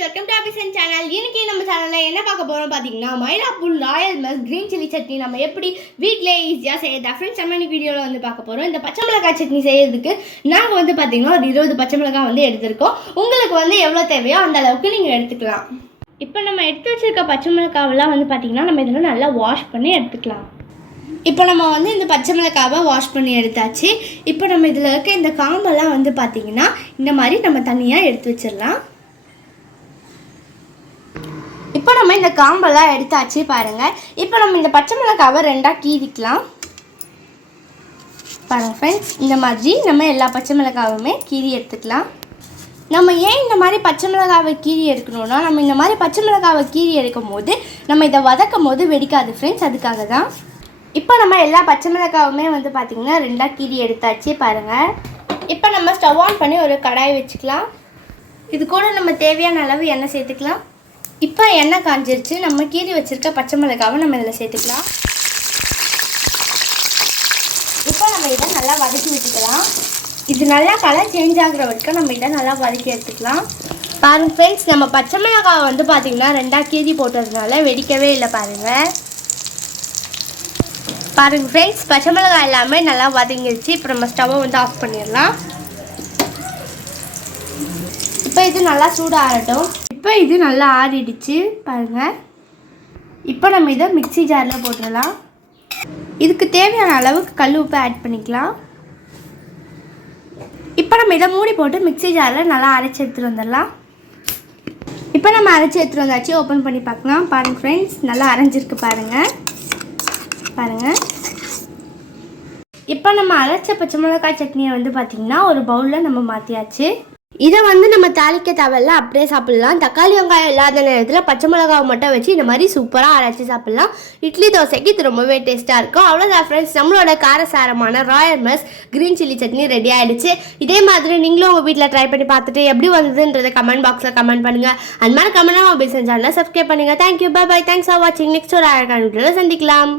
Welcome to Abisan channel இன்னைக்கு நம்ம சேனலில் என்ன பார்க்க போகிறோம் பார்த்தீங்கன்னா Mylapore royal mess green chilli chutney நம்ம எப்படி வீட்டிலே ஈஸியாக செய்யறதா ஃப்ரெண்ட்ஸ் நம்ம வீடியோவில் வந்து பார்க்க போகிறோம் இந்த பச்சை மிளகாய் சட்னி செய்யறதுக்கு நாங்கள் வந்து பார்த்தீங்கன்னா ஒரு இருபது பச்சை மிளகாய் வந்து எடுத்திருக்கோம். உங்களுக்கு வந்து எவ்வளோ தேவையோ அந்த அளவுக்கு நீங்கள் எடுத்துக்கலாம். இப்போ நம்ம எடுத்து வச்சிருக்க பச்சை மிளகாவெல்லாம் வந்து பார்த்தீங்கன்னா நம்ம இதில் நல்லா வாஷ் பண்ணி எடுத்துக்கலாம். இப்போ நம்ம வந்து இந்த பச்சை மிளகாவை வாஷ் பண்ணி எடுத்தாச்சு. இப்போ நம்ம இதில் இருக்க இந்த காம்பெல்லாம் வந்து பார்த்தீங்கன்னா இந்த மாதிரி நம்ம தனியாக எடுத்து வச்சிடலாம் இப்போ நம்ம இந்த காம்பெல்லாம் எடுத்தாச்சு பாருங்கள் இப்போ நம்ம இந்த பச்சை மிளகாவை ரெண்டாக கீறிக்கலாம். பாருங்கள் ஃப்ரெண்ட்ஸ் இந்த மாதிரி நம்ம எல்லா பச்சை மிளகாவுமே கீறி எடுத்துக்கலாம். நம்ம ஏன் இந்த மாதிரி பச்சை மிளகாவை கீறி எடுக்கணும்னா நம்ம இந்த மாதிரி பச்சை மிளகாவை கீறி எடுக்கும் போது நம்ம இதை வதக்கும் போது வெடிக்காது ஃப்ரெண்ட்ஸ் அதுக்காக தான் இப்போ நம்ம எல்லா பச்சை மிளகாவுமே வந்து பார்த்திங்கன்னா ரெண்டாக கீறி எடுத்தாச்சு பாருங்கள் இப்போ நம்ம ஸ்டவ் ஆன் பண்ணி ஒரு கடாய் வச்சுக்கலாம். இது கூட நம்ம தேவையான அளவு எண்ணெய் சேர்த்துக்கலாம். இப்போ எண்ணெய் காஞ்சிருச்சு? நம்ம கீறி வச்சுருக்க பச்சை மிளகாவை நம்ம இதில் சேர்த்துக்கலாம். இப்போ நம்ம இதை நல்லா வதக்கி விட்டுக்கலாம். இது நல்லா கலர் சேஞ்ச் ஆகிற வரைக்கும் நம்ம இதை நல்லா வதக்கி எடுத்துக்கலாம். பாருங்க ஃப்ரெண்ட்ஸ் நம்ம பச்சை மிளகாவை வந்து பார்த்திங்கன்னா ரெண்டாக கீறி போட்டதுனால வெடிக்கவே இல்லை பாருங்கள் பாருங்க ஃப்ரெண்ட்ஸ் பச்சை மிளகாய் எல்லாமே நல்லா வதங்கிடுச்சு இப்போ நம்ம ஸ்டவ்வை வந்து ஆஃப் பண்ணிடலாம். இப்போ இது நல்லா சூடாகட்டும். இப்போ இது நல்லா ஆறிடுச்சு பாருங்கள் இப்போ நம்ம இதை மிக்ஸி ஜாரில் போட்டுடலாம். இதுக்கு தேவையான அளவுக்கு கல் உப்பு ஆட் பண்ணிக்கலாம். இப்போ நம்ம இதை மூடி போட்டு மிக்ஸி ஜாரில் நல்லா அரைச்சி எடுத்துகிட்டு வந்துடலாம். இப்போ நம்ம அரைச்சி எடுத்துகிட்டு வந்தாச்சு ஓப்பன் பண்ணி பார்க்கலாம். பாருங்கள் ஃப்ரெண்ட்ஸ் நல்லா அரைஞ்சிருக்கு பாருங்கள் பாருங்கள் இப்போ நம்ம அரைச்ச பச்சை மிளகாய் சட்னியை வந்து பார்த்திங்கன்னா ஒரு பவுலில் நம்ம மாற்றியாச்சு இதை வந்து நம்ம தாளிக்க தேவையில்ல அப்படியே சாப்பிட்லாம். தக்காளி வெங்காயம் இல்லாத நேரத்தில் பச்சை மிளகாவை மட்டும் வச்சு இந்த மாதிரி சூப்பராக அரைச்சி சாப்பிட்லாம். இட்லி தோசைக்கு இது ரொம்பவே டேஸ்ட்டாக இருக்கும். அவ்வளோதான் ஃப்ரெண்ட்ஸ் நம்மளோட காரசாரமான royal mess green chilli chutney ready ஆகிடுச்சு இதே மாதிரி நீங்களும் உங்கள் வீட்டில் ட்ரை பண்ணி பார்த்துட்டு எப்படி வந்ததுன்றதை கமெண்ட் பாக்ஸில் கமெண்ட் பண்ணுங்கள் அந்த மாதிரி கமெண்ட் மொபைல் செஞ்சாலும் சப்ஸ்கிரைப் பண்ணுங்கள் thank you bye bye thanks for வாட்சிங் நெக்ஸ்ட் ஒரு அழகான வீடியோவில் சந்திக்கலாம்.